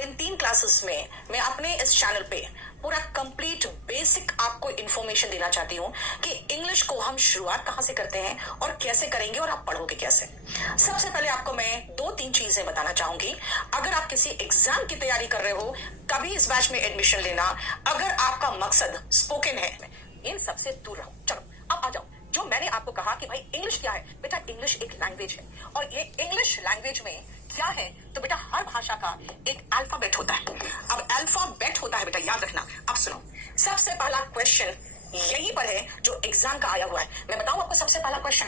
और इन 3 क्लासेस में मैं अपने इस चैनल पे पूरा कंप्लीट बेसिक आपको इंफॉर्मेशन देना चाहती हूँ कि इंग्लिश को हम शुरुआत कहाँ से करते हैं और कैसे करेंगे और आप पढ़ोगे कैसे। सबसे पहले आपको मैं 2-3 चीजें बताना चाहूंगी। अगर आप किसी एग्जाम की तैयारी कर रहे हो, कभी इस बैच में एडमिशन लेना, अगर आपका मकसद स्पोकन है, इन सबसे दूर रहो। चलो अब आ जाओ। जो मैंने आपको कहा कि भाई इंग्लिश क्या है, बेटा इंग्लिश एक लैंग्वेज है और ये इंग्लिश लैंग्वेज में क्या है, तो बेटा हर भाषा का एक अल्फाबेट होता है। अब अल्फाबेट होता है बेटा, याद रखना। अब सुनो, सबसे पहला क्वेश्चन यहीं पर है जो एग्जाम का आया हुआ है। मैं बताऊं आपको सबसे पहला क्वेश्चन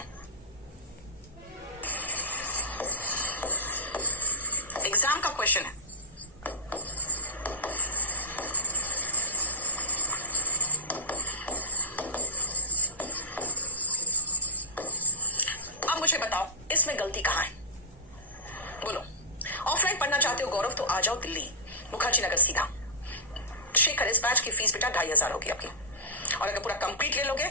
एग्जाम का क्वेश्चन है। अब मुझे बताओ इसमें गलती कहां है, बोलो। ऑफलाइन पढ़ना चाहते हो गौरव, तो आ जाओ दिल्ली मुखर्जी नगर सीधा। शेखर, इस बैच की फीस बेटा 2500 होगी आपकी, और अगर पूरा कंप्लीट ले लोगे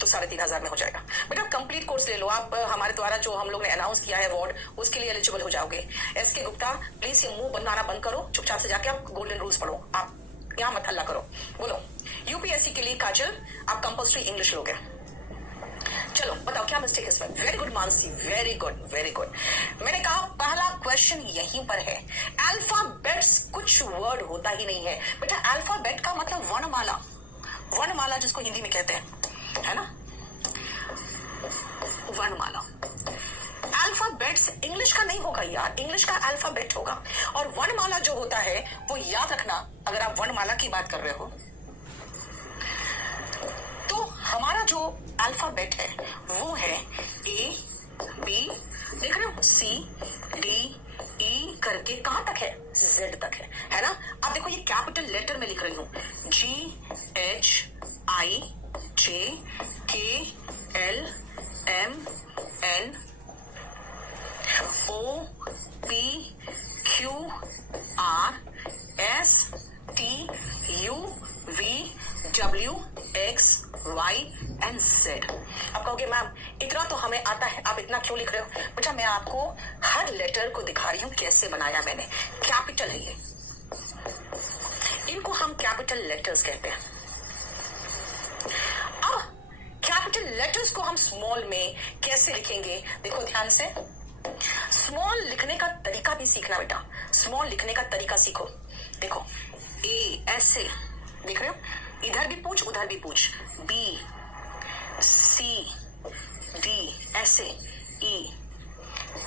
तो 3500 में हो जाएगा। बेटा कंप्लीट कोर्स ले लो आप, हमारे द्वारा जो हम लोग ने अनाउंस किया है अवार्ड, उसके लिए एलिजिबल हो जाओगे। एसके गुप्ता, प्लीज ये मुंह बनाना बंद करो, चुपचाप से जाके आप गोल्डन रूल्स पढ़ो, आप यहाँ मत हल्ला करो। बोलो यूपीएससी के लिए काजल, आप कंपल्सरी इंग्लिश लोगे। चलो बताओ क्या मिस्टेक है इसमें। Very good Mansi, very good very good. मैंने कहा पहला क्वेश्चन यहीं पर है। अल्फाबेट्स कुछ वर्ड होता ही नहीं है बेटा। अल्फाबेट का मतलब वर्णमाला, वर्णमाला जिसको हिंदी में कहते हैं, है ना, वर्णमाला। अल्फाबेट्स इंग्लिश का नहीं होगा यार, इंग्लिश का अल्फाबेट होगा। और वर्णमाला जो होता है वो याद रखना, अगर आप वर्णमाला की बात कर रहे हो तो हमारा जो अल्फाबेट है वो है ए बी, देख रहे हो, सी डी ई करके कहां तक है, जेड तक है ना। अब देखो ये कैपिटल लेटर में लिख रही हूं, जी H I J K L M N O P Q R S T U V W X Y and Z. आप कहोगे मैम इतना तो हमें आता है, आप इतना क्यों लिख रहे हो? बेटा मैं आपको हर लेटर को दिखा रही हूं कैसे बनाया मैंने। कैपिटल है ये, इनको हम कैपिटल लेटर्स कहते हैं। अब कैपिटल लेटर्स को हम स्मॉल में कैसे लिखेंगे, देखो ध्यान से। स्मॉल लिखने का तरीका भी सीखना बेटा, स्मॉल लिखने का तरीका सीखो। देखो ए ऐसे, देख रहे हो, इधर भी पूछ उधर भी पूछ, बी सी डी ऐसे, ई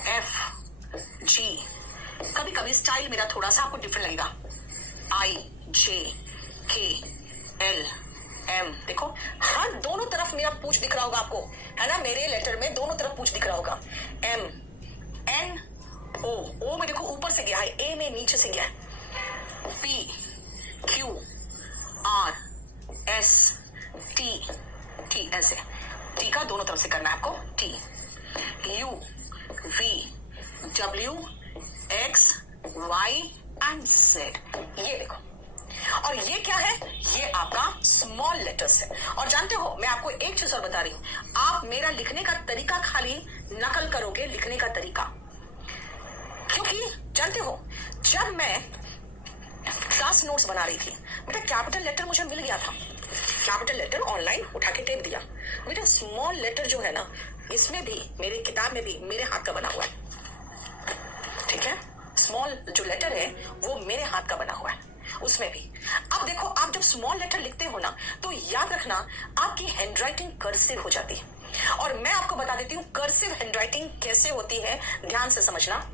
एफ जी। कभी कभी स्टाइल मेरा थोड़ा सा आपको डिफरेंट लगेगा, आई जे के एल एम। देखो हर दोनों तरफ मेरा पूछ दिख रहा होगा आपको, है ना, मेरे लेटर में दोनों तरफ पूछ दिख रहा होगा। एम एन ओ, ओ में देखो ऊपर से गया है, ए में नीचे से गया है, P Q R S T, T ऐसे, टी का दोनों तरफ से करना है आपको, T U V W X Y and Z. ये देखो, और ये क्या है, ये आपका स्मॉल लेटर्स है। और जानते हो मैं आपको एक चीज और बता रही हूं, आप मेरा लिखने का तरीका खाली नकल करोगे, लिखने का तरीका, क्योंकि जानते हो जब मैं क्लास नोट्स बना रही थी बेटा, कैपिटल लेटर मुझे मिल गया था, कैपिटल लेटर ऑनलाइन उठा के टेप दिया बेटा। स्मॉल लेटर जो है ना, इसमें भी मेरे किताब में भी मेरे हाथ का बना हुआ है, ठीक है। स्मॉल जो लेटर है वो मेरे हाथ का बना हुआ है, उसमें भी। अब देखो आप जब स्मॉल लेटर लिखते हो ना, तो याद रखना आपकी हैंडराइटिंग कर्सिव हो जाती है। और मैं आपको बता देती हूँ कर्सिव हैंडराइटिंग कैसे होती है, ध्यान से समझना।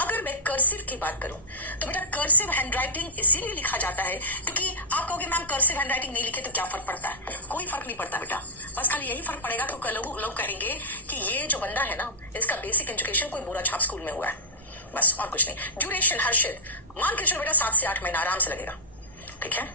अगर मैं कर्सिव की बात करूं तो बेटा कर्सिव हैंडराइटिंग इसीलिए लिखा जाता है क्योंकि आप कहोगे मैम कर्सिव हैंडराइटिंग नहीं लिखे तो क्या फर्क पड़ता है? कोई फर्क नहीं पड़ता बेटा, बस खाली यही फर्क पड़ेगा कि लोग कहेंगे कि ये जो बंदा है ना, इसका बेसिक एजुकेशन कोई बुरा छाप स्कूल में हुआ है, बस और कुछ नहीं। ड्यूरेशन हर्षित मान के चलो बेटा 7 से 8 महीना आराम से लगेगा, ठीक है।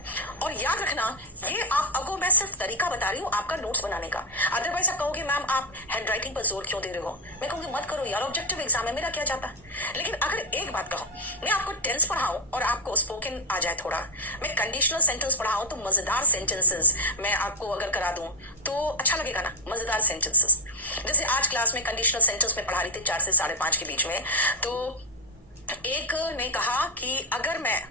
और याद रखना ये आपको मैं सिर्फ तरीका बता रही हूँ आपका नोट्स बनाने का। अदरवाइज आप कहोगे मैम आप हैंडराइटिंग पर जोर क्यों दे रहे हो? मैं कहूंगी मत करो यार, ऑब्जेक्टिव एग्जाम है, मेरा क्या जाता है। लेकिन अगर एक बात कहो, मैं आपको टेंस पढ़ाऊं और आपको स्पोकन आ जाए थोड़ा, मैं कंडीशनल सेंटेंस पढ़ाऊं तो मजेदार सेंटेंसेस मैं आपको अगर करा दूं तो अच्छा लगेगा ना, मजेदार सेंटेंसेस। जैसे आज क्लास में कंडीशनल सेंटेंस में पढ़ा रही थी 4 से 5:30 के बीच में, तो एक ने कहा कि अगर मैं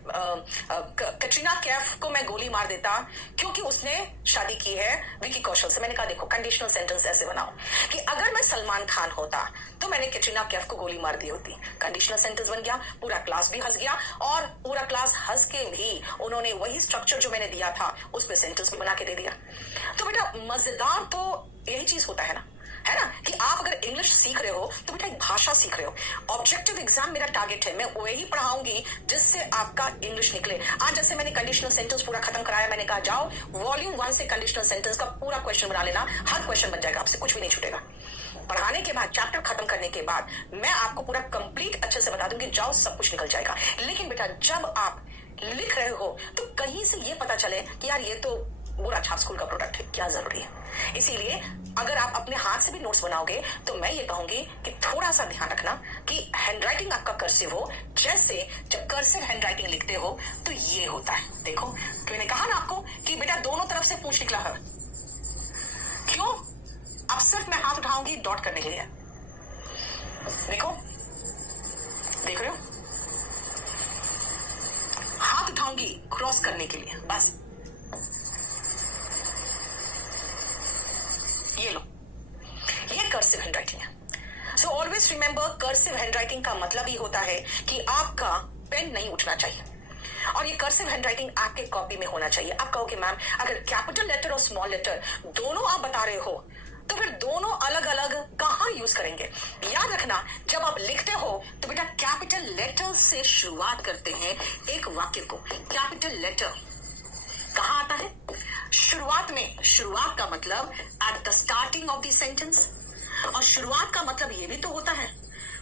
कटरीना कैफ को मैं गोली मार देता क्योंकि उसने शादी की है विकी कौशल से। मैंने कहा देखो कंडीशनल सेंटेंस ऐसे बनाओ कि अगर मैं सलमान खान होता तो मैंने कटरीना कैफ को गोली मार दी होती। कंडीशनल सेंटेंस बन गया, पूरा क्लास भी हंस गया और पूरा क्लास हंस के भी उन्होंने वही स्ट्रक्चर जो मैंने दिया था उसमें सेंटेंस भी बना के दे दिया। तो बेटा मजेदार तो यही चीज होता है ना कि आप अगर इंग्लिश सीख रहे हो तो बेटा एक भाषा सीख रहे हो। ऑब्जेक्टिव एग्जाम मेरा टारगेट है, मैं वही पढ़ाऊंगी जिससे आपका इंग्लिश निकले। आज जैसे मैंने कंडीशनल सेंटेंस पूरा खत्म कराया, मैंने कहा जाओ वॉल्यूम 1 से कंडीशनल सेंटेंस का पूरा क्वेश्चन बना लेना, हर क्वेश्चन बन जाएगा, आपसे कुछ भी नहीं छूटेगा। पढ़ाने के बाद, चैप्टर खत्म करने के बाद मैं आपको पूरा कंप्लीट अच्छे से बता दूंगी, जाओ सब कुछ निकल जाएगा। लेकिन बेटा जब आप लिख रहे हो तो कहीं से ये पता चले कि यार ये तो बुरा छाप स्कूल का प्रोडक्ट है, क्या जरूरी है। इसीलिए अगर आप अपने हाथ से भी नोट्स बनाओगे तो मैं ये कहूंगी कि थोड़ा सा ध्यान रखना कि हैंडराइटिंग आपका कर्सिव हो। जैसे जब कर्सिव हैंडराइटिंग लिखते हो तो ये होता है, देखो तो मैंने कहा ना आपको कि बेटा दोनों तरफ से पूंछ निकला है। क्यों? अब सिर्फ मैं हाथ उठाऊंगी डॉट करने के लिए, देखो देख रहे हो, हाथ उठाऊंगी क्रॉस करने के लिए, बस ये लो, ये कर्सिव हैंडराइटिंग है। So always remember cursive handwriting का मतलब ही होता है कि आपका पेन नहीं उठना चाहिए और ये कर्सिव हैंडराइटिंग आपके कॉपी में होना चाहिए। आप कहोगे मैम अगर कैपिटल लेटर और स्मॉल लेटर दोनों आप बता रहे हो तो फिर दोनों अलग अलग कहां यूज करेंगे। याद रखना जब आप लिखते हो तो बेटा कैपिटल लेटर से शुरुआत करते हैं एक वाक्य को। कैपिटल लेटर कहां आता है? शुरुआत में। शुरुआत का मतलब at the starting of the sentence, और शुरुआत का मतलब ये भी तो होता है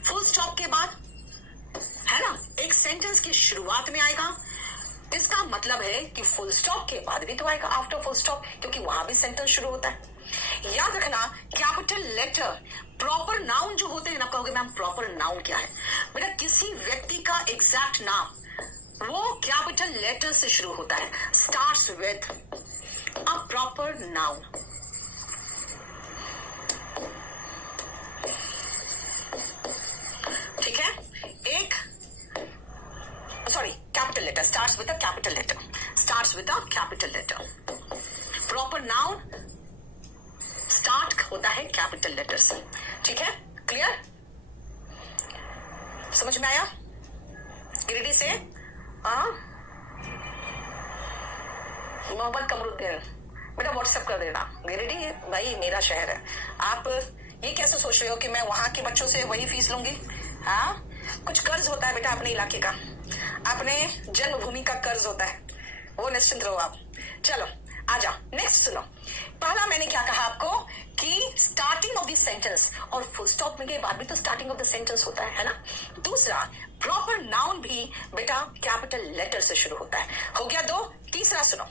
फुल स्टॉप के बाद, है ना। एक सेंटेंस की शुरुआत में आएगा, इसका मतलब है कि फुल स्टॉप के बाद भी तो आएगा आफ्टर फुल स्टॉप, क्योंकि वहां भी सेंटेंस शुरू होता है। याद रखना कैपिटल लेटर प्रॉपर नाउन जो होते हैं ना, कहोगे मैम प्रॉपर नाउन क्या है? बेटा किसी व्यक्ति का एग्जैक्ट नाम वो कैपिटल लेटर से शुरू होता है, starts with a proper noun. ठीक है, एक sorry capital letter starts with a capital letter, starts with a capital letter. Proper noun start होता है कैपिटल लेटर से। ठीक है, क्लियर? समझ में आया? गिरिडीह से मोहम्मद कमरुद्दीन बेटा व्हाट्सएप कर देना। गिरिडीह भाई मेरा शहर है। आप ये कैसे सोच रहे हो कि मैं वहां के बच्चों से वही फीस लूंगी? हाँ, कुछ कर्ज होता है बेटा अपने इलाके का, अपने जन्मभूमि का कर्ज होता है, वो निश्चिंत रहो आप। चलो आ जाओ, नेक्स्ट सुनो। पहला मैंने क्या कहा आपको कि स्टार्टिंग ऑफ द सेंटेंस, और फुल स्टॉप के बाद भी तो स्टार्टिंग ऑफ द सेंटेंस होता है ना। दूसरा प्रॉपर नाउन भी बेटा कैपिटल लेटर से शुरू होता है। हो गया दो। तीसरा सुनो,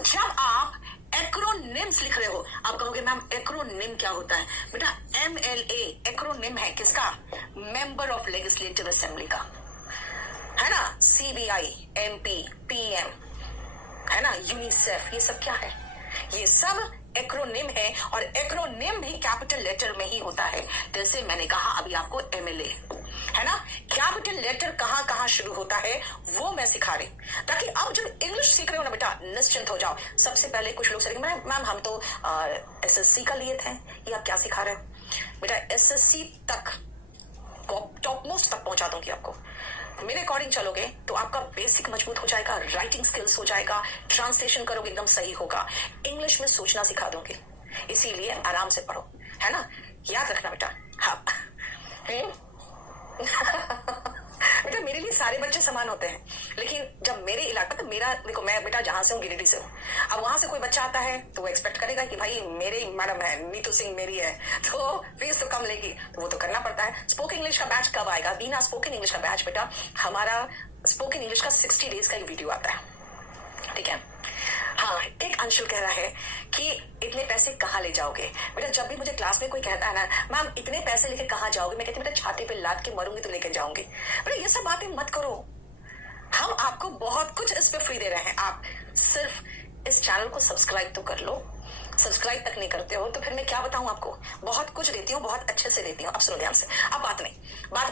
जब आप एक्रोनिम्स लिख रहे हो, आप कहोगे मैम एक्रोनिम क्या होता है? बेटा MLA एक्रोनिम है किसका? मेंबर ऑफ लेजिस्लेटिव असेंबली का, है ना। CBI, MP, PM, है ना, यूनिसेफ, ये सब क्या है? ये सब एक्रोनिम है और एक्रोनिम भी कैपिटल लेटर में ही होता है। जैसे मैंने कहा अभी आपको MLA, है ना। कैपिटल लेटर कहां कहां शुरू होता है वो मैं सिखा रही, ताकि आप जो इंग्लिश सीख रहे हो ना बेटा निश्चिंत हो जाओ। सबसे पहले कुछ लोग सोचेंगे मैम हम तो SSC का लिए थे, ये आप क्या सिखा रहे हो? बेटा SSC तक टॉप मोस्ट तक पहुंचा दूंगी आपको। मेरे अकॉर्डिंग चलोगे तो आपका बेसिक मजबूत हो जाएगा, राइटिंग स्किल्स हो जाएगा, ट्रांसलेशन करोगे एकदम सही होगा, इंग्लिश में सोचना सिखा दूंगी। इसीलिए आराम से पढ़ो, है ना। याद रखना बेटा। हाँ बेटा मेरे लिए सारे बच्चे समान होते हैं, लेकिन जब मेरे इलाका तो मेरा देखो, मैं बेटा जहां से हूँ गिरिडीह से हूँ, अब वहां से कोई बच्चा आता है तो वो एक्सपेक्ट करेगा कि भाई मेरी मैडम है नीतू सिंह मेरी है तो फीस तो कम लेगी, तो वो तो करना पड़ता है। स्पोकन इंग्लिश का बैच कब आएगा? बिना स्पोकन इंग्लिश का बैच बेटा, हमारा स्पोकन इंग्लिश का 60 डेज का एक वीडियो आता है, ठीक है। हाँ, एक अंशुल कह रहा है कि इतने पैसे कहाँ ले जाओगे? बेटा जब भी मुझे क्लास में कोई कहता है ना मैम इतने पैसे लेके कहाँ जाओगे, मैं कहती बेटा छाती पे लाद के मरूंगी तो लेके जाऊंगी। बेटा ये सब बातें मत करो, हम आपको बहुत कुछ इस पे फ्री दे रहे हैं। आप सिर्फ इस चैनल को सब्सक्राइब तो कर लो, सब्सक्राइब तक नहीं करते हो तो फिर मैं क्या बताऊं आपको। बहुत कुछ देती हूँ, बहुत अच्छे से देती हूँ। अब सुनो ध्यान से, अब बात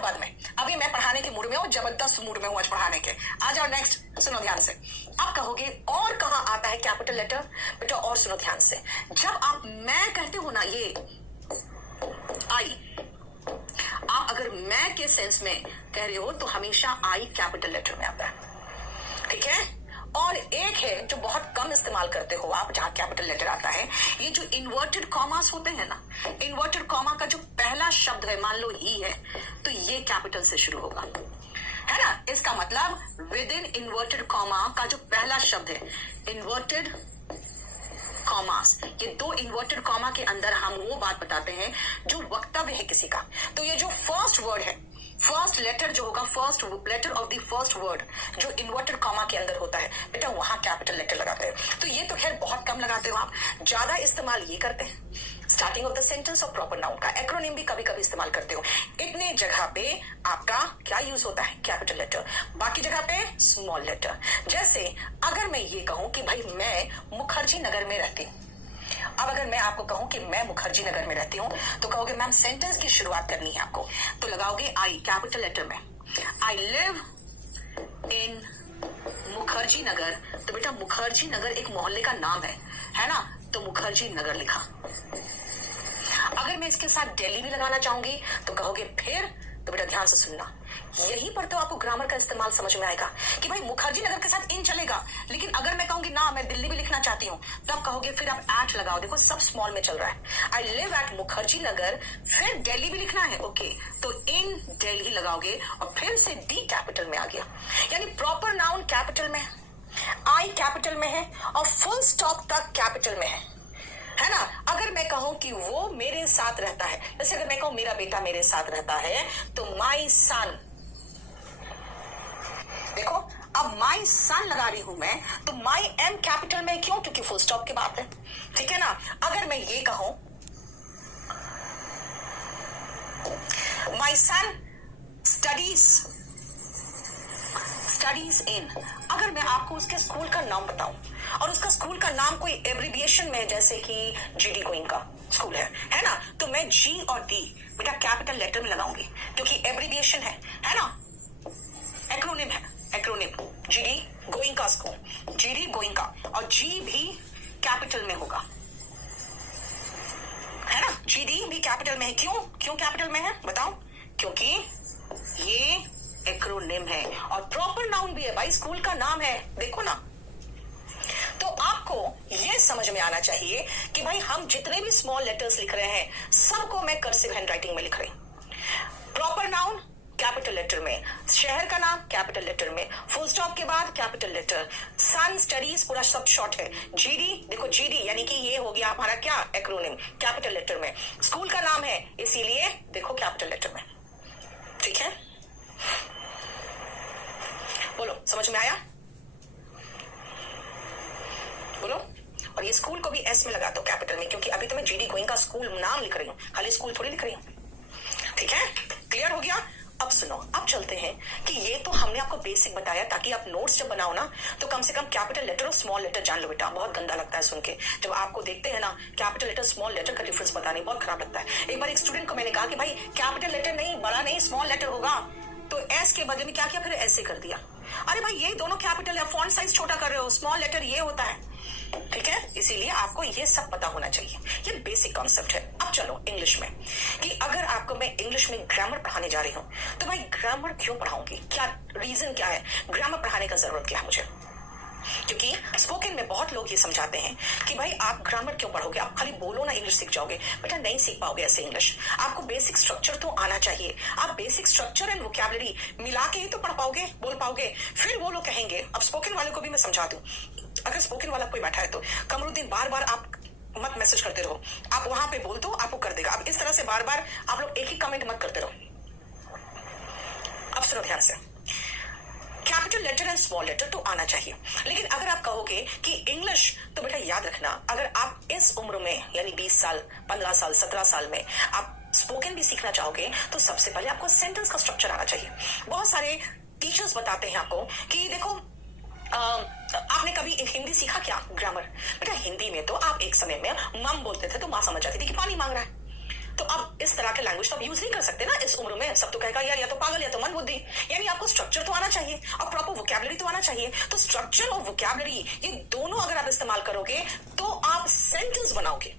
बाद में। अभी मैं पढ़ाने के मूड में हूँ, जबरदस्त मूड में हूँ आज पढ़ाने के। आ जाओ नेक्स्ट, सुनो ध्यान से। अब कहोगे और कहाँ आता है कैपिटल लेटर, बेटा और सुनो ध्यान से। जब आप मैं कहते हो ना, ये आई, आप अगर मैं के सेंस में कह रहे हो तो हमेशा आई कैपिटल लेटर में आता है, ठीक है। और एक है जो बहुत कम इस्तेमाल करते हो आप, जहां कैपिटल लेटर आता है, ये जो इन्वर्टेड कॉमास होते हैं ना, इन्वर्टेड कॉमा का जो पहला शब्द है, मान लो ही है, तो ये कैपिटल से शुरू होगा, है ना। इसका मतलब विद इन इन्वर्टेड कॉमा का जो पहला शब्द है, इन्वर्टेड कॉमास, ये दो इन्वर्टेड कॉमा के अंदर हम वो बात बताते हैं जो वक्तव्य है किसी का। तो ये जो फर्स्ट वर्ड है, फर्स्ट लेटर जो होगा, first letter of the first word जो इन्वर्टेड कॉमा के अंदर होता है, बेटा वहां कैपिटल लेटर लगाते हैं। तो ये तो खैर बहुत कम लगाते हो आप, ज्यादा इस्तेमाल ये करते हैं स्टार्टिंग ऑफ द सेंटेंस और प्रॉपर नाउन का। एक्रोनिम भी कभी कभी इस्तेमाल करते हो। इतने जगह पे आपका क्या यूज होता है, कैपिटल लेटर, बाकी जगह पे स्मॉल लेटर। जैसे अगर मैं ये कहूं कि भाई मैं मुखर्जी नगर में रहती हूं, अब अगर मैं आपको कहूं कि मैं मुखर्जी नगर में रहती हूं, तो कहोगे मैम सेंटेंस की शुरुआत करनी है आपको, तो लगाओगे आई कैपिटल लेटर में। I live in Mukherjee Nagar, तो बेटा मुखर्जी नगर एक मोहल्ले का नाम है ना, तो मुखर्जी नगर लिखा। अगर मैं इसके साथ दिल्ली भी लगाना चाहूंगी तो कहोगे फिर, तो बेटा ध्यान से सुनना, यहीं पर तो आपको ग्रामर का इस्तेमाल समझ में आएगा कि भाई मुखर्जी नगर के साथ इन चलेगा, लेकिन अगर मैं कहूंगी ना मैं दिल्ली भी लिखना चाहती हूँ, तब कहोगे फिर आप एट लगाओ। देखो सब स्मॉल में चल रहा है। I live at Mukherjee Nagar, फिर दिल्ली भी लिखना है, ओके, तो इन दिल्ली लगाओगे और फिर से डी कैपिटल में आ गया। यानी प्रॉपर नाउन कैपिटल में है, आई कैपिटल में है और फुल स्टॉप तक कैपिटल में है ना। अगर मैं कहूं कि वो मेरे साथ रहता है, जैसे अगर मैं कहूं मेरा बेटा मेरे साथ रहता है, तो माई सन, देखो अब माई सन लगा रही हूं मैं, तो माई एम कैपिटल में क्यों, क्योंकि फुल स्टॉप के बाद है, ठीक है ना। अगर मैं ये कहूं माई सन स्टडीज इन, अगर मैं आपको उसके स्कूल का नाम बताऊं और उसका स्कूल का नाम कोई एब्रिविएशन में, जैसे कि जीडी गोइंग का स्कूल है ना, तो मैं जी और डी बेटा कैपिटल लेटर में लगाऊंगी, क्योंकि एब्रिविएशन है ना, एक्रोनिम है, एक्रोनिम जीडी गोइंग का स्कूल, जीडी गोइंग का, और जी भी कैपिटल में होगा, है ना। जीडी भी कैपिटल में है, क्यों कैपिटल में है बताओ, क्योंकि ये एक्रोनिम है और प्रॉपर नाउन भी है भाई, स्कूल का नाम है, देखो ना। तो आपको ये समझ में आना चाहिए कि भाई हम जितने भी स्मॉल लेटर्स लिख रहे हैं सबको मैं कर्सिव हैंडराइटिंग में लिख रही हूं। प्रॉपर नाउन कैपिटल लेटर में, शहर का नाम कैपिटल लेटर में, फुल स्टॉप के बाद कैपिटल लेटर, सन स्टडीज पूरा सब शॉर्ट है, जीडी देखो जीडी यानी कि ये हो गया हमारा क्या, एक्रोनिम कैपिटल लेटर में, स्कूल का नाम है इसीलिए देखो कैपिटल लेटर में, ठीक है। बोलो समझ में आया, बोलो। और ये स्कूल को भी एस में लगा दो कैपिटल में, क्योंकि अभी तो मैं जीडी गोइंग का स्कूल नाम लिख रही हूँ, खाली स्कूल थोड़ी लिख रही हूँ, ठीक है। क्लियर हो गया। अब सुनो, अब चलते हैं कि ये तो हमने आपको बेसिक बताया ताकि आप नोट्स जब बनाओ ना तो कम से कम कैपिटल लेटर और स्मॉल लेटर जान लो बेटा। बहुत गंदा लगता है सुन के, जब आपको देखते हैं ना कैपिटल लेटर स्मॉल लेटर का डिफरेंस पता नहीं, बहुत खराब लगता है। एक बार एक स्टूडेंट को मैंने कहा कि भाई कैपिटल लेटर नहीं, बड़ा नहीं, स्मॉल लेटर होगा, तो एस के बदले में क्या किया, फिर ऐसे कर दिया। अरे भाई ये दोनों कैपिटल है, फॉन्ट साइज छोटा कर रहे हो, स्मॉल लेटर ये होता है, ठीक है। इसीलिए आपको ये सब पता होना चाहिए, ये बेसिक कॉन्सेप्ट है। अब चलो इंग्लिश में, कि अगर आपको मैं इंग्लिश में ग्रामर पढ़ाने जा रही हूं तो भाई ग्रामर क्यों पढ़ाऊंगी, क्या रीजन क्या है, ग्रामर पढ़ाने का जरूरत क्या है मुझे। क्योंकि स्पोकन में बहुत लोग ये समझाते हैं कि भाई आप ग्रामर क्यों पढ़ोगे, आप खाली बोलो ना इंग्लिश सीख जाओगे। बेटा नहीं सीख पाओगे ऐसे इंग्लिश, आपको बेसिक स्ट्रक्चर तो आना चाहिए। आप बेसिक स्ट्रक्चर एंड वोकैबुलरी मिला के ही तो पढ़ पाओगे, बोल पाओगे। फिर वो लोग कहेंगे, अब स्पोकन वालों को भी मैं समझा दूं, अगर स्पोकन वाला कोई बैठा है तो कमरुद्दीन बार बार आप मत मैसेज करते रहो, आप वहां पे बोल दो, आपको कर देगा। अब इस तरह से बार बार आप लोग एक ही कमेंट मत करते रहो। अब सुनो ध्यान से, capital letter and small letter तो आना चाहिए, लेकिन अगर आप कहोगे कि इंग्लिश, तो बेटा याद रखना, अगर आप इस उम्र में यानी 20 साल 15 साल 17 साल में आप स्पोकन भी सीखना चाहोगे तो सबसे पहले आपको सेंटेंस का स्ट्रक्चर आना चाहिए। बहुत सारे टीचर्स बताते हैं आपको कि देखो आपने कभी एक हिंदी सीखा क्या? ग्रामर। बेटा हिंदी में तो आप एक समय में मम बोलते थे तो माँ समझ जाती थी कि पानी मांग रहा है। तो अब इस तरह के लैंग्वेज तो आप यूज नहीं कर सकते ना इस उम्र में। सब तो कहेगा यार या तो पागल या तो मंदबुद्धि। यानी आपको स्ट्रक्चर तो आना चाहिए और प्रॉपर वोकैबुलरी तो आना चाहिए। तो स्ट्रक्चर और वोकैबुलरी ये दोनों अगर आप इस्तेमाल करोगे तो आप सेंटेंस बनाओगे।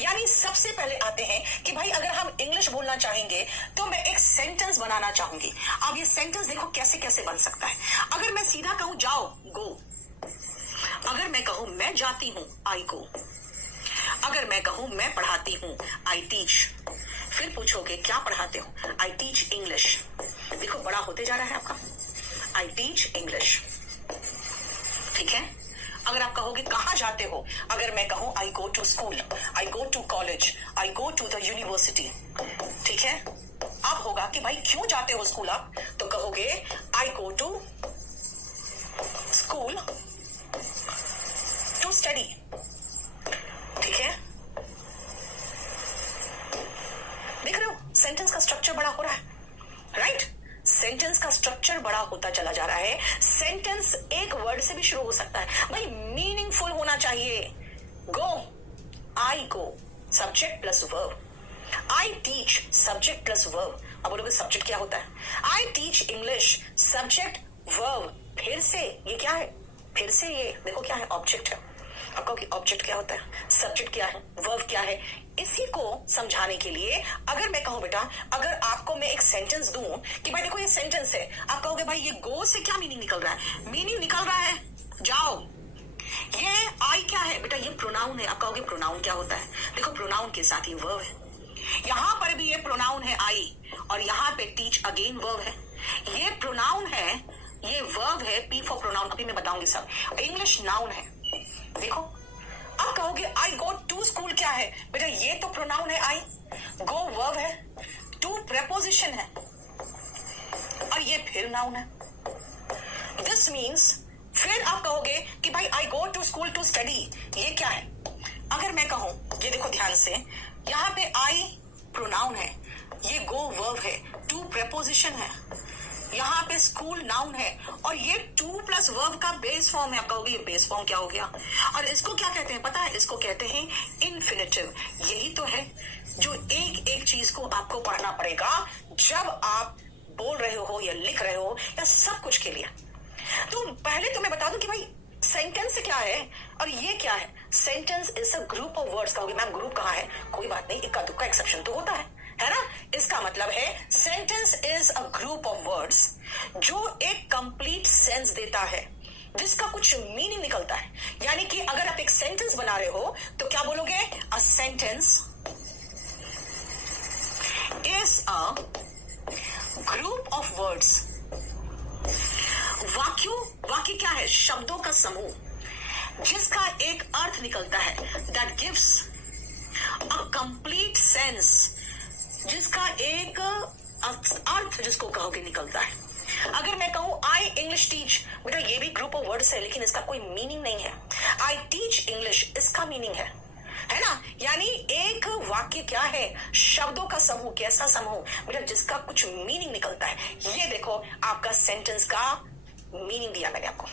यानी सबसे पहले आते हैं कि भाई अगर हम इंग्लिश बोलना चाहेंगे तो मैं एक सेंटेंस बनाना चाहूंगी। अब ये सेंटेंस देखो कैसे कैसे बन सकता है। अगर मैं सीधा कहूं जाओ, गो। अगर मैं कहूं मैं जाती हूं, आई गो। अगर मैं कहूं मैं पढ़ाती हूं, आई टीच। फिर पूछोगे क्या पढ़ाते हो? आई टीच इंग्लिश। देखो बड़ा होते जा रहा है आपका। आई टीच इंग्लिश। ठीक है। अगर आप कहोगे कहां जाते हो, अगर मैं कहूं I go to school, I go to college, I go to the university. ठीक है। अब होगा कि भाई क्यों जाते हो स्कूल आप, तो कहोगे I go to school to study. ठीक है। देख रहे हो सेंटेंस का स्ट्रक्चर बड़ा हो रहा है, राइट? सेंटेंस का स्ट्रक्चर बड़ा होता चला जा रहा है। सेंटेंस एक वर्ड से भी शुरू हो सकता है। भाई मीनिंगफुल होना चाहिए। Go, I go, subject plus verb. I teach, subject plus verb. अब बोलोगे सब्जेक्ट क्या होता है? I teach English, subject verb. फिर से ये क्या है? फिर से ये देखो क्या है? ऑब्जेक्ट है। अब कहो कि ऑब्जेक्ट क्या होता है, सब्जेक्ट क्या है, वर्ब क्या है। इसी को समझाने के लिए अगर मैं कहूं बेटा, अगर आपको मैं एक सेंटेंस दूं कि भाई देखो ये सेंटेंस है, आप कहोगे भाई ये गो से क्या मीनिंग निकल रहा है? मीनिंग निकल रहा है जाओ। ये आई क्या है बेटा? ये प्रोनाउन है। आप कहोगे प्रोनाउन क्या होता है? देखो प्रोनाउन के साथ ये वर्ब है। यहां पर भी ये प्रोनाउन है आई, और यहां पे टीच अगेन वर्ब है। ये प्रोनाउन है, ये वर्ब है, पी फॉर प्रोनाउन। अभी मैं बताऊंगी सब। इंग्लिश नाउन है। देखो अब कहोगे आई गो टू स्कूल क्या है? बेटा ये तो प्रोनाउन है आई, गो वर्ब है, टू प्रेपोजिशन है, और ये फिर नाउन है। दिस मीन्स फिर आप कहोगे कि भाई I go to school to study, ये क्या है? अगर मैं कहूं, ये देखो ध्यान से, यहां पे आई प्रोनाउन है, ये गो वर्ब है, टू प्रेपोजिशन है, यहां पे स्कूल नाउन है, और ये टू प्लस वर्ब का बेस फॉर्म है। आप कहोगे ये बेस फॉर्म क्या हो गया? और इसको क्या कहते हैं पता है? इसको कहते हैं इन्फिनेटिव। यही तो है जो एक एक चीज को आपको पढ़ना पड़ेगा जब आप बोल रहे हो या लिख रहे हो या सब कुछ के लिए। तो पहले तो मैं बता दूं कि भाई सेंटेंस क्या है और ये क्या है। Sentence is a group of words. कहोगे मैम ग्रुप कहाँ है? कोई बात नहीं, इक्का दुक्का एक्सेप्शन तो होता है ना? इसका मतलब है sentence is a group of words जो एक कंप्लीट सेंस देता है, जिसका कुछ मीनिंग निकलता है। यानी कि अगर आप एक सेंटेंस बना रहे हो तो क्या बोलोगे? A sentence is a group of words. वाक्य क्या है? शब्दों का समूह जिसका एक अर्थ निकलता है, that gives a complete sense, जिसका एक अर्थ जिसको कहोगे निकलता है। अगर मैं कहूं आई इंग्लिश टीच, बेटा ये भी ग्रुप ऑफ वर्ड्स है लेकिन इसका कोई मीनिंग नहीं है। आई टीच इंग्लिश, इसका मीनिंग है ना? यानी एक वाक्य क्या है? शब्दों का समूह। कैसा समूह? बेटा जिसका कुछ मीनिंग निकलता है। ये देखो आपका सेंटेंस का मीनिंग दिया मैंने आपको।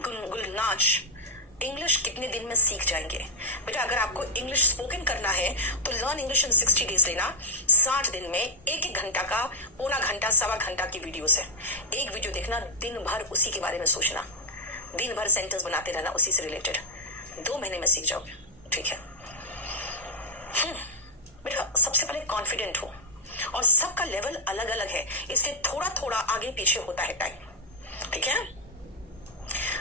गुलनाज इंग्लिश कितने दिन में सीख जाएंगे? बेटा अगर आपको इंग्लिश स्पोकन करना है तो लर्न इंग्लिश इन 60 डेज लेना। 60 दिन में एक घंटा का, पौना घंटा, सवा घंटा की वीडियोस है। एक वीडियो देखना, दिन भर उसी के बारे में सोचना, दिन भर सेंटेंस बनाते रहना उसी से रिलेटेड। 2 महीने में सीख जाओगे। ठीक है। बेटा सबसे पहले कॉन्फिडेंट हो, और सबका लेवल अलग अलग है, इसलिए थोड़ा थोड़ा आगे पीछे होता है टाइम। ठीक है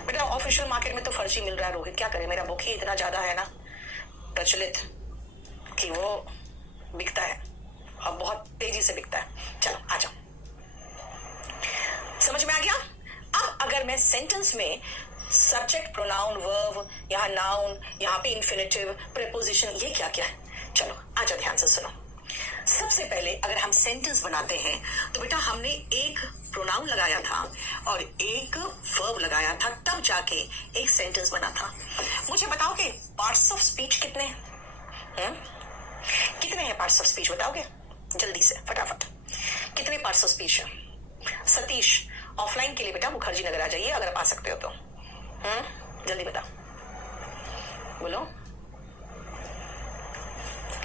बेटा। ऑफिशियल मार्केट में तो फर्जी मिल रहा है रोहित, क्या करें? मेरा बुक ही इतना ज्यादा है ना प्रचलित कि वो बिकता है, और बहुत तेजी से बिकता है। चलो आ जाओ, समझ में आ गया? अब अगर मैं सेंटेंस में सब्जेक्ट, प्रोनाउन, वर्ब, यहाँ नाउन, यहाँ पे इन्फिनेटिव, प्रेपोजिशन, ये क्या क्या है? चलो आ जाओ, ध्यान से सुनो। सबसे पहले अगर हम सेंटेंस बनाते हैं तो बेटा हमने एक प्रोनाउन लगाया था और एक वर्ब लगाया था, तब जाके एक सेंटेंस बना था। मुझे बताओगे पार्ट्स ऑफ स्पीच कितने हैं? कितने हैं पार्ट्स ऑफ स्पीच? बताओगे जल्दी से फटाफट, कितने पार्ट्स ऑफ स्पीच है? सतीश ऑफलाइन के लिए बेटा मुखर्जी नगर आ जाइए अगर आप आ सकते हो तो। जल्दी बताओ, बोलो।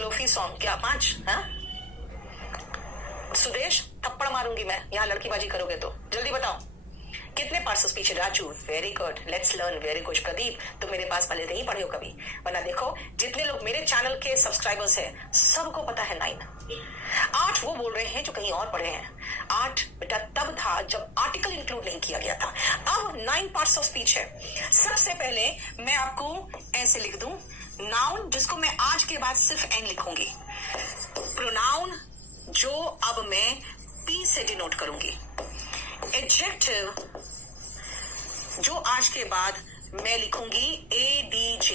लोफी सॉन्ग क्या 5? हाँ सुदेश, थप्पड़ मारूंगी मैं यहाँ लड़कीबाजी करोगे तो। जल्दी बताओ कितने पार्ट्स ऑफ स्पीच है? Raju, very good, let's learn, very good. Pradeep, तुम मेरे पास पहले नहीं पढ़े हो कभी, वरना देखो जितने लोग मेरे चैनल के सब्सक्राइबर्स हैं सबको पता है 9। 8 वो बोल रहे हैं जो कहीं और पढ़े हैं। 8 बेटा तब था जब आर्टिकल इंक्लूड नहीं किया गया था। अब 9 पार्ट्स ऑफ स्पीच है। सबसे पहले मैं आपको ऐसे लिख दूं नाउन, जिसको मैं आज के बाद सिर्फ एन लिखूंगी। प्रोनाउन जो अब मैं पी से डिनोट करूंगी। एडजेक्टिव जो आज के बाद मैं लिखूंगी ADJ।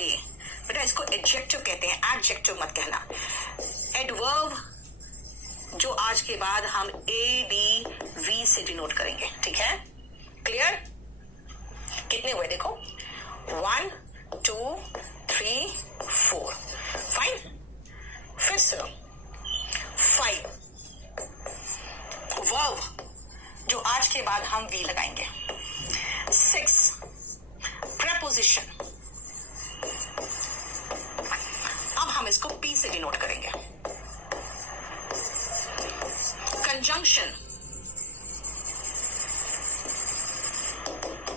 बेटा इसको एडजेक्टिव कहते हैं, एडजेक्टिव मत कहना। एडवर्ब जो आज के बाद हम ADV से डिनोट करेंगे। ठीक है, क्लियर? कितने हुए देखो, 1 2 3 4, फाइन। फिर से 5 वर्ब जो आज के बाद हम वी लगाएंगे। 6 प्रेपोजिशन, अब हम इसको पी से डिनोट करेंगे। कंजंक्शन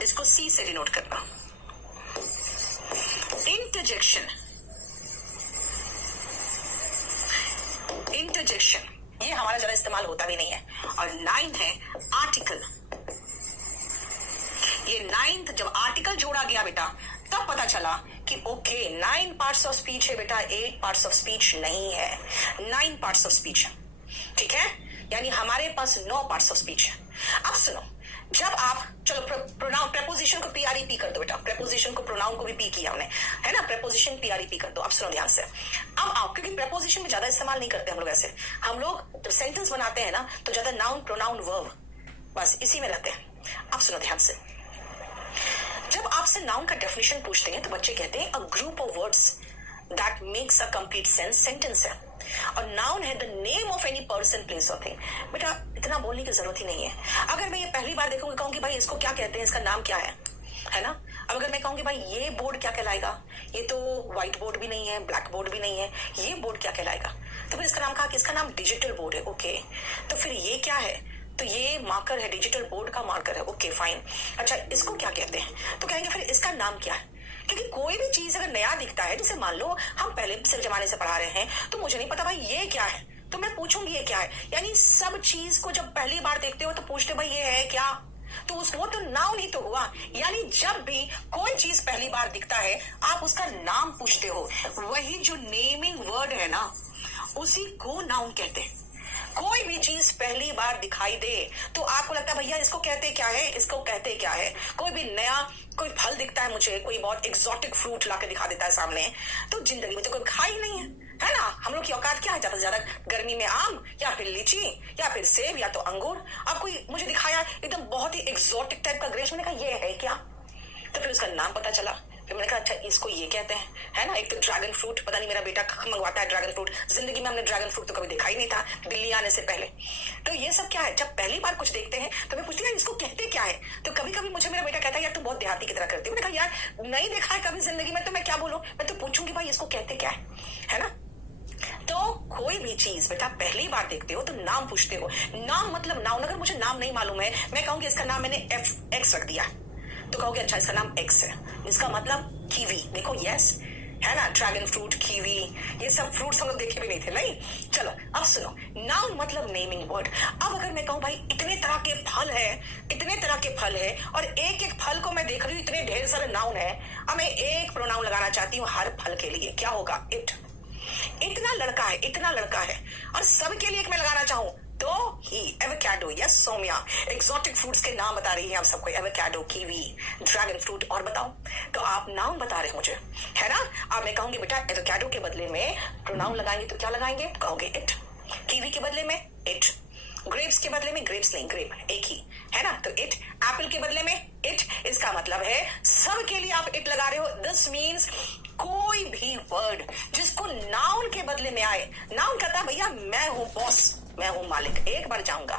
इसको सी से डिनोट करना। इंटरजेक्शन, इंटरजेक्शन ये हमारा जरा इस्तेमाल होता भी नहीं है। और 9 है आर्टिकल। ये 9th जब आर्टिकल जोड़ा गया बेटा तब पता चला कि ओके 9 पार्ट्स ऑफ स्पीच है बेटा, 8 पार्ट्स ऑफ स्पीच नहीं है, 9 पार्ट्स ऑफ स्पीच है। ठीक है, यानी हमारे पास 9 पार्ट्स ऑफ स्पीच है। अब सुनो, जब आप चलो प्रोनाउन प्रेपोजिशन को PREP कर दो बेटा, प्रेपोजिशन को प्रोनाउन को भी पी किया हमने, है ना, प्रेपोजिशन PREP कर दो। अब सुनो ध्यान से, अब आओ, क्योंकि प्रेपोजिशन में ज्यादा इस्तेमाल नहीं करते हम लोग। ऐसे हम लोग जब सेंटेंस बनाते हैं ना तो ज्यादा नाउन प्रोनाउन वर्ब बस इसी में रहते हैं। अब सुनो ध्यान से, जब आपसे नाउन का डेफिनेशन पूछते हैं तो बच्चे कहते हैं a group of words that makes a complete sense, sentence है। और नाउन है the name of any person, place और थिंग। बेटा इतना बोलने की जरूरत ही नहीं है। अगर मैं ये पहली बार देखूंगी, कहूंगी भाई इसको क्या कहते हैं, इसका नाम क्या है ना। अब अगर मैं कहूंगी भाई ये बोर्ड क्या कहलाएगा, ये तो व्हाइट बोर्ड भी नहीं है, ब्लैक बोर्ड भी नहीं है, ये बोर्ड क्या कहलाएगा, तो फिर इसका नाम कहा कि इसका नाम डिजिटल बोर्ड है। ओके, तो फिर ये क्या है, तो ये मार्कर है, डिजिटल बोर्ड का मार्कर है। ओके फाइन, अच्छा इसको क्या कहते हैं, तो कहेंगे फिर इसका नाम क्या है। क्योंकि कोई भी चीज अगर नया दिखता है, जैसे मान लो हम पहले से जमाने से पढ़ा रहे हैं, तो मुझे नहीं पता भाई ये क्या है, तो मैं पूछूंगी ये क्या है। यानी सब चीज को जब पहली बार देखते हो तो पूछते भाई ये है क्या, तो वो तो नाउन ही तो हुआ। यानी जब भी कोई चीज पहली बार दिखता है आप उसका नाम पूछते हो, वही जो नेमिंग वर्ड है ना उसी को नाउन कहते हैं। कोई भी चीज पहली बार दिखाई दे तो आपको लगता है भैया इसको कहते क्या है, इसको कहते क्या है। कोई भी नया कोई फल दिखता है मुझे, कोई बहुत एक्सोटिक फ्रूट लाके दिखा देता है सामने, तो जिंदगी में तो कोई खा ही नहीं है ना। हम लोग की औकात क्या है, ज्यादा से ज्यादा गर्मी में आम या फिर लीची या फिर सेब या तो अंगूर। अब कोई मुझे दिखाया एकदम बहुत ही एक्सोटिक टाइप का ग्रेप्स, मैंने कहा ये है क्या, तो फिर उसका नाम पता चला। फिर मैंने कहा अच्छा इसको ये कहते हैं, है ना। एक तो ड्रैगन फ्रूट, पता नहीं मेरा बेटा मंगवाता है ड्रैगन फ्रूट, जिंदगी में हमने ड्रैगन फ्रूट तो कभी देखा ही नहीं था दिल्ली आने से पहले। तो ये सब क्या है, जब पहली बार कुछ देखते हैं तो मैं पूछती हूँ इसको कहते क्या है। तो कभी कभी मुझे मेरा बेटा कहता है यार तू बहुत देहाती की तरह करती है। मैंने कहा यार नहीं देखा है कभी जिंदगी में तो मैं क्या बोलूं, मैं तो पूछूंगी भाई इसको कहते क्या है ना। तो कोई भी चीज बेटा पहली बार देखते हो तो नाम पूछते हो। नाम मतलब नाउन, अगर मुझे नाम नहीं मालूम है, मैं कहूंगी इसका नाम मैंने एक्स रख दिया, तो कहोगे अच्छा इसका नाम एक्स है, इसका मतलब कीवी। देखो यस है ना, ड्रैगन फ्रूट, कीवी, ये सब फ्रूट्स हम लोग देखे भी नहीं थे। नहीं, चलो अब सुनो, नाउन मतलब नेमिंग वर्ड। अब अगर मैं कहूं भाई इतने तरह के फल है, इतने तरह के फल है, और एक एक फल को मैं देख रही हूँ इतने ढेर सारे नाउन है, अब मैं एक प्रोनाउन लगाना चाहती हूँ हर फल के लिए, क्या होगा, इट। इतना लड़का है, इतना लड़का है, और सबके लिए एक मैं लगाना चाहूं तो ही। Avocado, yes Soumya, exotic fruits के नाम बता रही है आप सबको, एवोकाडो, कीवी, ड्रैगन फ्रूट, और बताओ, तो आप नाम बता रहे मुझे, है ना। अब मैं कहूंगी बेटा एवोकाडो के बदले में प्रोनाउन लगाएंगे तो क्या लगाएंगे, कहोगे इट। कीवी के बदले में इट, ग्रेप्स के बदले में ग्रेप्स नहीं, ग्रेप एक ही है ना, तो इट। एप्पल के बदले में इट, इसका मतलब है सबके लिए आप इट लगा रहे हो। दिस मीन्स कोई भी वर्ड जिसको नाउन के बदले में आए, नाउन कहता है भैया मैं हूं बॉस, मैं हूं मालिक, एक बार जाऊंगा,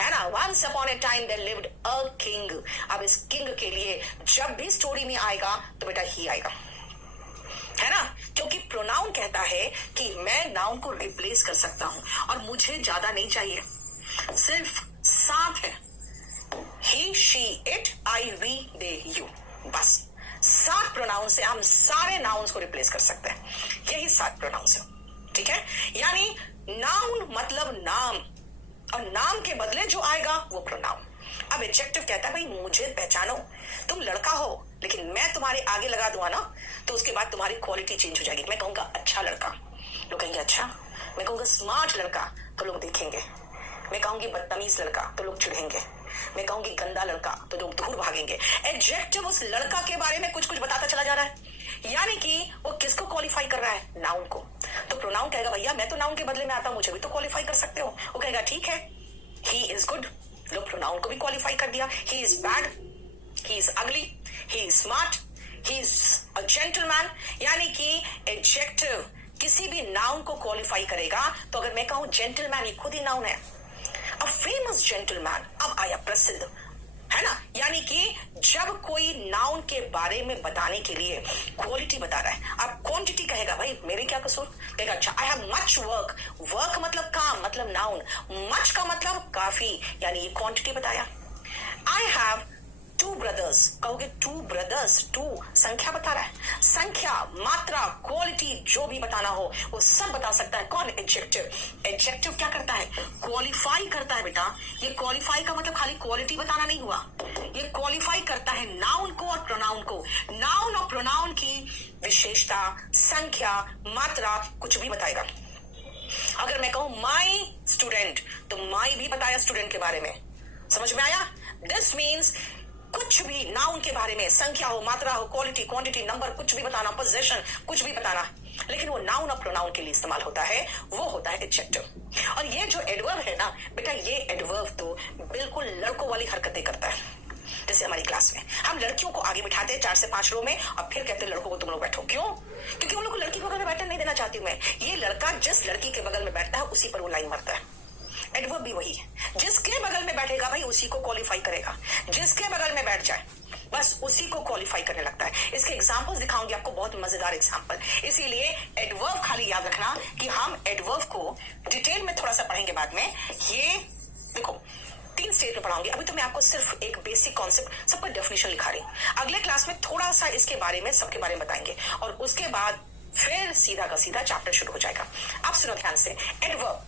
है ना। Once upon a time there lived a king. अब इस किंग के लिए जब भी स्टोरी में आएगा तो बेटा ही आएगा, है ना, क्योंकि प्रोनाउन कहता है कि मैं नाउन को रिप्लेस कर सकता हूं और मुझे ज्यादा नहीं चाहिए, सिर्फ 7 है, he, she, it, I, we, they, you, बस 7 प्रोनाउन से हम सारे नाउन्स को रिप्लेस कर सकते हैं। यही 7 प्रोनाउन है, ठीक है। यानी नाउन मतलब नाम, और नाम के बदले जो आएगा वो प्रोनाउन। अब एडजेक्टिव कहता है भाई मुझे पहचानो, तुम लड़का हो लेकिन मैं तुम्हारे आगे लगा दूंगा ना तो उसके बाद तुम्हारी क्वालिटी चेंज हो जाएगी। मैं कहूंगा अच्छा लड़का, लोग कहेंगे अच्छा। मैं कहूंगा स्मार्ट लड़का तो लोग देखेंगे। मैं कहूंगी बदतमीज लड़का तो लोग चिढ़ेंगे। मैं कहूंगी गंदा लड़का तो लोग दूर भागेंगे। एडजेक्टिव उस लड़का के बारे में कुछ कुछ बताता चला जा रहा है, यानी कि वो किसको क्वालिफाई कर रहा है, नाउन को। तो प्रोनाउन कहेगा भैया मैं तो नाउन के बदले में आता हूं, मुझे भी तो क्वालिफाई कर सकते हो। वो कहेगा ठीक है, ही इज गुड, लोग प्रोनाउन को भी क्वालिफाई कर दिया। He is bad, he is ugly, he is smart, he is a gentleman, यानी कि एडजेक्टिव किसी भी नाउन को क्वालिफाई करेगा। तो अगर मैं कहूं जेंटलमैन, ये खुद ही नाउन है, अ फेमस जेंटलमैन, अब आया प्रसिद्ध, है ना। यानी कि जब कोई नाउन के बारे में बताने के लिए क्वालिटी बता रहा है, अब क्वांटिटी कहेगा भाई मेरे क्या कसूर, कहेगा अच्छा I have much work, work मतलब काम, मतलब नाउन, मच का मतलब काफी, यानी ये क्वांटिटी बताया। आई हैव 2 ब्रदर्स, कहोगे 2 ब्रदर्स, 2 संख्या बता रहा है, संख्या, मात्रा, क्वालिटी, जो भी बताना हो वो सब बता सकता है कौन, एडजेक्टिव। एडजेक्टिव क्या करता है, क्वालिफाई करता है बेटा। ये क्वालिफाई का मतलब खाली क्वालिटी बताना नहीं हुआ, ये क्वालिफाई करता है नाउन को और प्रोनाउन को। नाउन और प्रोनाउन की विशेषता, संख्या, मात्रा कुछ भी बताएगा। अगर मैं कहूं माई स्टूडेंट तो माई भी बताया स्टूडेंट के बारे में, समझ में आया। दिस मीन्स कुछ भी नाउन के बारे में, संख्या हो, मात्रा हो, क्वालिटी, क्वांटिटी, नंबर, कुछ भी बताना, पोजीशन, कुछ भी बताना, लेकिन वो नाउन और प्रोनाउन के लिए इस्तेमाल होता है, वो होता है एडजेक्टिव। और ये जो एडवर्ब है ना बेटा, ये एडवर्ब तो बिल्कुल लड़कों वाली हरकतें करता है। जैसे हमारी क्लास में हम लड़कियों को आगे बिठाते हैं 4 से 5 रो में और फिर कहते हैं लड़कों को तुम लोग बैठो। क्यों? क्योंकि उन लोग को लड़की के बगल में बैठने नहीं देना चाहती हूं मैं। ये लड़का जिस लड़की के बगल में बैठता है उसी पर वो लाइन मारता है। एडवर्ब भी वही है, जिसके बगल में बैठेगा भाई उसी को क्वालिफाई करेगा, जिसके बगल में बैठ जाए बस उसी को क्वालिफाई करने लगता है। इसके एग्जांपल्स दिखाऊंगी आपको, बहुत मजेदार एग्जांपल। इसीलिए एडवर्ब खाली याद रखना कि हम एडवर्ब को डिटेल में थोड़ा सा पढ़ेंगे बाद में। ये देखो 3 स्टेज में पढ़ाऊंगी, अभी तो मैं आपको सिर्फ एक बेसिक कॉन्सेप्ट, सबका डेफिनेशन लिखा रही हूं। अगले क्लास में थोड़ा सा इसके बारे में, सबके बारे में बताएंगे और उसके बाद फिर सीधा का सीधा चैप्टर शुरू हो जाएगा। अब सुनो ध्यान से, एडवर्ब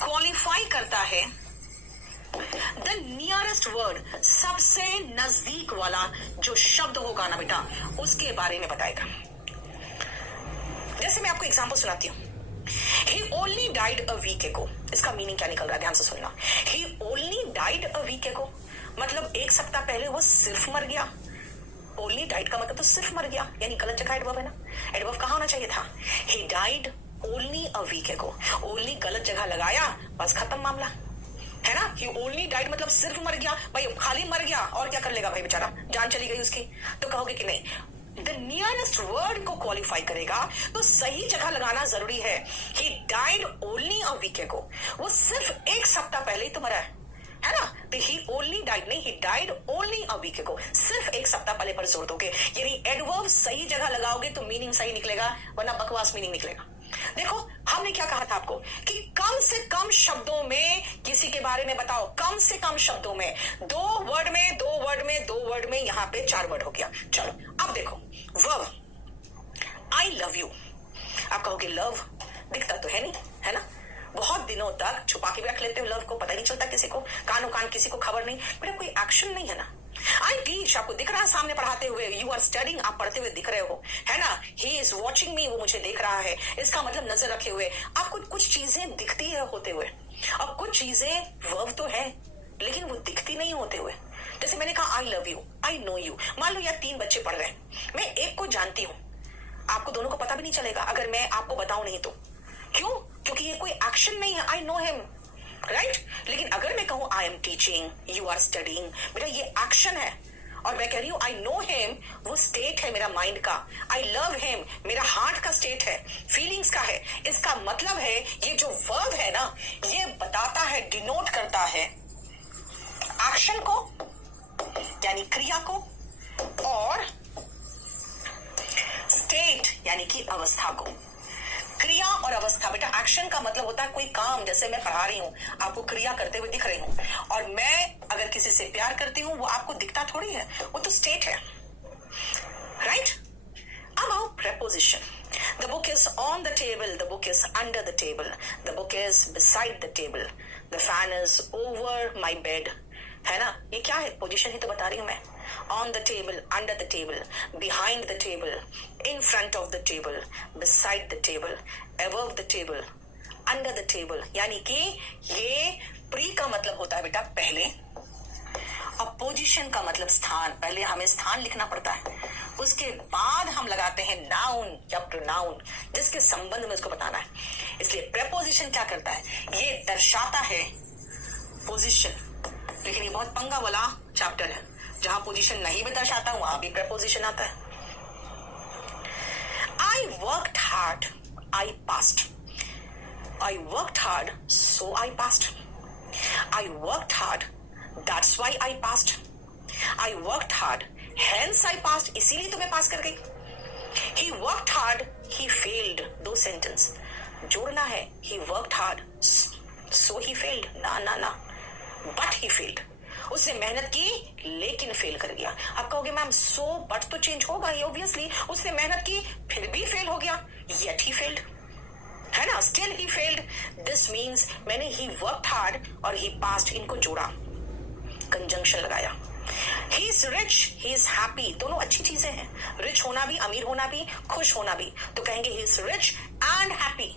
क्वालिफाई करता है द नियरेस्ट वर्ड, सबसे नजदीक वाला जो शब्द होगा ना बेटा उसके बारे में बताएगा। जैसे मैं आपको एग्जांपल सुनाती हूं, he only died a week ago, इसका मीनिंग क्या निकल रहा है ध्यान से सुनना। he only died a week ago मतलब 1 सप्ताह पहले वो सिर्फ मर गया। only died का मतलब तो सिर्फ मर गया, यानी गलत जगह एडवर्ब है ना। एडवर्ब कहां होना चाहिए था, he died only a week ago, only गलत जगह लगाया, बस खत्म मामला, है ना। he only died मतलब सिर्फ मर गया, भाई खाली मर गया और क्या कर लेगा भाई बेचारा, जान चली गई उसकी। तो कहोगे कि नहीं, द नियरेस्ट वर्ड को क्वालिफाई करेगा तो सही जगह लगाना जरूरी है। he died only a week ago, वो सिर्फ 1 सप्ताह पहले ही तो मरा है ना। तो he only died नहीं, he died only a week ago, सिर्फ 1 सप्ताह पहले पर जोर दोगे, यानी एडवर्ब सही जगह लगाओगे तो मीनिंग सही निकलेगा, वरना बकवास मीनिंग निकलेगा। देखो हमने क्या कहा था आपको कि कम से कम शब्दों में किसी के बारे में बताओ, कम से कम शब्दों में, 2 वर्ड में, 2 वर्ड में, 2 वर्ड में, यहां पे 4 वर्ड हो गया। चलो अब देखो वर्ब, आई लव यू। आप कहोगे लव दिखता तो है नहीं, है ना, बहुत दिनों तक छुपा के भी रख लेते हो लव को, पता नहीं चलता किसी को, कानों कान किसी को खबर नहीं, बेटा कोई एक्शन नहीं है ना। आई टीच, आपको दिख रहा है सामने पढ़ाते हुए, यू आर स्टडिंग, आप पढ़ते हुए दिख रहे हो, है ना। ही इज वॉचिंग मी, वो मुझे देख रहा है, इसका मतलब नजर रखे हुए। आपको कुछ चीजें दिखती है होते हुए और कुछ चीजें वर्ब तो है लेकिन वो दिखती नहीं होते हुए। जैसे मैंने कहा I love you, I know you, मान लो यार 3 बच्चे पढ़ रहे हैं, मैं एक को जानती हूं, आपको दोनों को पता भी नहीं चलेगा अगर मैं आपको बताऊं नहीं तो। क्यों? क्योंकि ये कोई एक्शन नहीं है, आई नो हिम, राइट। लेकिन अगर मैं कहूं I am teaching, you are studying, बेटा ये एक्शन है और मैं कह रही हूं आई नो हिम, वो स्टेट है मेरा माइंड का। आई लव हिम मेरा हार्ट का स्टेट है, फीलिंग्स का है। इसका मतलब है ये जो वर्ब है ना, ये बताता है, डिनोट करता है एक्शन को यानी क्रिया को, और स्टेट यानी कि अवस्था को। क्रिया और अवस्था, बेटा एक्शन का मतलब होता है कोई काम, जैसे मैं पढ़ा रही हूं, आपको क्रिया करते हुए दिख रही हूं, और मैं अगर किसी से प्यार करती हूं वो आपको दिखता थोड़ी है, वो तो स्टेट है, राइट। अब आओ preposition. The book is on the table, the book is under the table, the book is beside the table, the fan is over my bed, है ना। ये क्या है, पोजीशन ही तो बता रही हूं मैं। On the table, under the table, behind the table, in front of the table, beside the table, above the table, under the table, यानी कि ये प्री का मतलब होता है बेटा पहले, और पोजीशन का मतलब स्थान। पहले हमें स्थान लिखना पड़ता है, उसके बाद हम लगाते हैं नाउन या प्रोनाउन, जिसके संबंध में उसको बताना है। इसलिए प्रेपोजिशन क्या करता है, ये दर्शाता है पोजीशन। लेकिन ये बहुत पंगा वाला चैप्टर है, जहां पोजीशन नहीं भी दर्शाता हूं वहां भी प्रेपोजिशन आता है। I worked hard, I passed. I worked hard, so I passed. I worked hard, that's why I passed. I worked hard, hence I passed, इसीलिए तो मैं पास कर गई। He worked hard, he failed, दो सेंटेंस जोड़ना है। He worked hard, so he failed, ना ना ना, बट ही फेल्ड। उसने मेहनत की लेकिन फेल कर गया। आप कहोगे मैम सो बट तो चेंज होगा ही, ऑब्वियसली उसने मेहनत की फिर भी फेल हो गया, येट ही फेल्ड, है ना, still he failed. This means मैंने ही वर्कड हार्ड और ही पास्ड इनको जोड़ा, कंजंक्शन लगाया। He is rich, he is happy, दोनों अच्छी चीजें हैं। रिच होना भी, अमीर होना भी, खुश होना भी, तो कहेंगे he is rich and happy.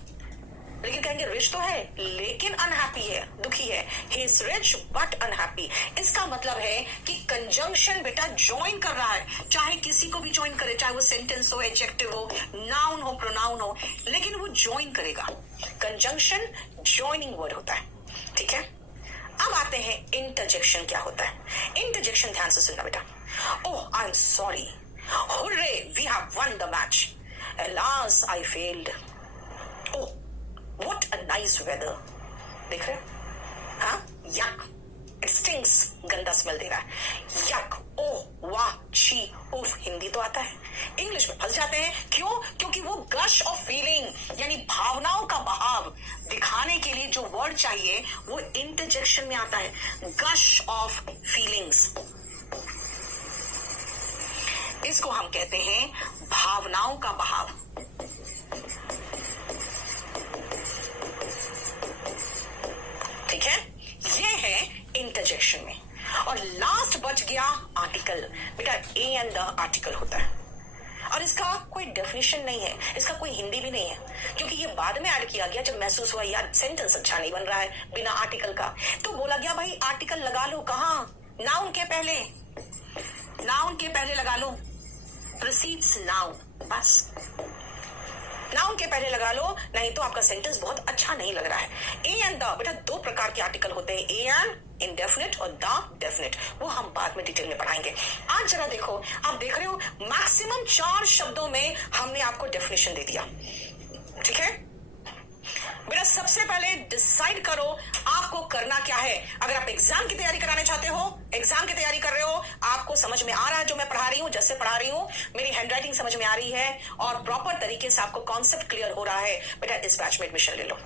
लेकिन कहेंगे रिच तो है लेकिन अनहैप्पी है, दुखी है। He is rich but unhappy. इसका मतलब है कि कंजंक्शन बेटा ज्वाइन कर रहा है, चाहे किसी को भी ज्वाइन करे, चाहे वो सेंटेंस हो, एडजेक्टिव हो, नाउन हो, प्रोनाउन हो, लेकिन वो ज्वाइन करेगा। कंजंक्शन ज्वाइनिंग वर्ड होता है, ठीक है। अब आते हैं इंटरजेक्शन क्या होता है। इंटरजेक्शन ध्यान से सुनना बेटा। Oh I am sorry, hurray we have won the match, alas I failed, oh What a nice weather, देख रहे हो, हाँ, yuck, it stinks, गंदा स्मेल दे रहा है, yuck, ओह वाह छी उफ, हिंदी तो आता है, इंग्लिश में फंस जाते हैं। क्यों? क्योंकि वो गश ऑफ फीलिंग यानी भावनाओं का बहाव दिखाने के लिए जो वर्ड चाहिए वो इंटरजेक्शन में आता है, गश ऑफ फीलिंग्स। इसको हम कहते हैं भावनाओं का बहाव। ठीक है, ये है इंटरजेक्शन में। और लास्ट बच गया आर्टिकल। बेटा ए एंड द आर्टिकल होता है, और इसका कोई डेफिनेशन नहीं है, इसका कोई हिंदी भी नहीं है, क्योंकि ये बाद में ऐड किया गया जब महसूस हुआ यार सेंटेंस अच्छा नहीं बन रहा है बिना आर्टिकल का। तो बोला गया भाई आर्टिकल लगा लो, कहां, नाउन के पहले, नाउन के पहले लगा लो, प्रीसीड्स नाउन, बस नाउन के पहले लगा लो, नहीं तो आपका सेंटेंस बहुत अच्छा नहीं लग रहा है। ए एंड द, बेटा दो प्रकार के आर्टिकल होते हैं, ए एंड इंडेफिनिट और द डेफिनिट, वो हम बाद में डिटेल में पढ़ाएंगे। आज जरा देखो, आप देख रहे हो मैक्सिमम 4 शब्दों में हमने आपको डेफिनेशन दे दिया, ठीक है। बेटा सबसे पहले डिसाइड करो आपको करना क्या है। अगर आप एग्जाम की तैयारी कराने चाहते हो, एग्जाम की तैयारी कर रहे हो, आपको समझ में आ रहा है जो मैं पढ़ा रही हूं, जैसे पढ़ा रही हूं, मेरी हैंडराइटिंग समझ में आ रही है और प्रॉपर तरीके से आपको कॉन्सेप्ट क्लियर हो रहा है, बेटा इस बैच में एडमिशन ले लो।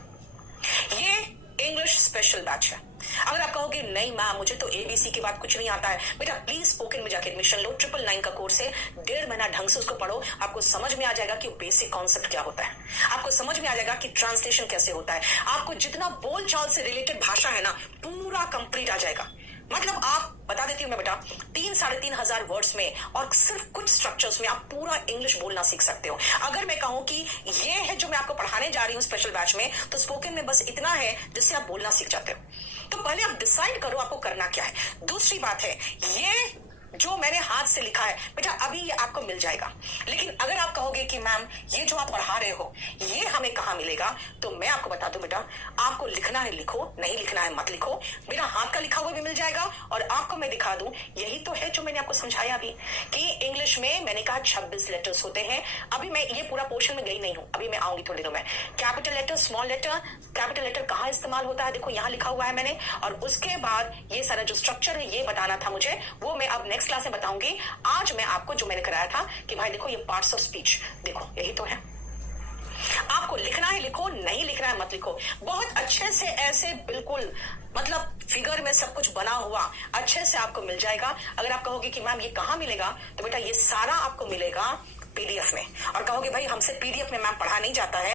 ये इंग्लिश स्पेशल बैच है। अगर आप कहोगे नहीं मैम मुझे तो एबीसी के बाद कुछ नहीं आता है, बेटा प्लीज स्पोकन में जाके एडमिशन लो। 999 का कोर्स है, 1.5 महीना ढंग से उसको पढ़ो, आपको समझ में आ जाएगा कि बेसिक कॉन्सेप्ट क्या होता है, आपको समझ में आ जाएगा कि ट्रांसलेशन कैसे होता है, आपको जितना बोलचाल से रिलेटेड भाषा है ना पूरा कंप्लीट आ जाएगा। मतलब आप बता देती हूँ मैं बेटा 3-3.5 हजार वर्ड्स में और सिर्फ कुछ स्ट्रक्चर्स में आप पूरा इंग्लिश बोलना सीख सकते हो। अगर मैं कहूं कि ये है जो मैं आपको पढ़ाने जा रही हूँ स्पेशल बैच में, तो स्पोकन में बस इतना है जिससे आप बोलना सीख जाते हो। तो पहले आप डिसाइड करो आपको करना क्या है। दूसरी बात है, ये जो मैंने हाथ से लिखा है बेटा अभी ये आपको मिल जाएगा। लेकिन अगर आप कहोगे कि मैम ये जो आप पढ़ा रहे हो ये हमें कहाँ मिलेगा, तो मैं आपको बता दूं बेटा, आपको लिखना है लिखो, नहीं लिखना है मत लिखो, बिना हाथ का लिखा हुआ भी मिल जाएगा। और आपको मैं दिखा दूं, यही तो है जो मैंने आपको समझाया अभी कि इंग्लिश में मैंने कहा 26 लेटर्स होते हैं। अभी मैं ये पूरा पोर्शन में गई नहीं हूं, अभी मैं आऊंगी थोड़ी देर में। Capital letter, small letter, capital letter कहाँ इस्तेमाल होता है देखो यहाँ लिखा हुआ है मैंने। और उसके बाद ये सारा जो स्ट्रक्चर है ये बताना था मुझे, वो मैं अब नेक्स्ट क्लास में बताऊंगी। आज मैं आपको जो मैंने कराया था कि भाई देखो ये पार्ट्स ऑफ स्पीच, देखो यही तो है। आपको लिखना है लिखो, नहीं लिखना है मत लिखो। बहुत अच्छे से ऐसे बिल्कुल मतलब फिगर में सब कुछ बना हुआ अच्छे से आपको मिल जाएगा। अगर आप कहोगे कि मैम ये कहाँ मिलेगा, तो बेटा ये सारा आपको मिलेगा पीडीएफ में। और कहोगे भाई हमसे पीडीएफ में मैम पढ़ा नहीं जाता है,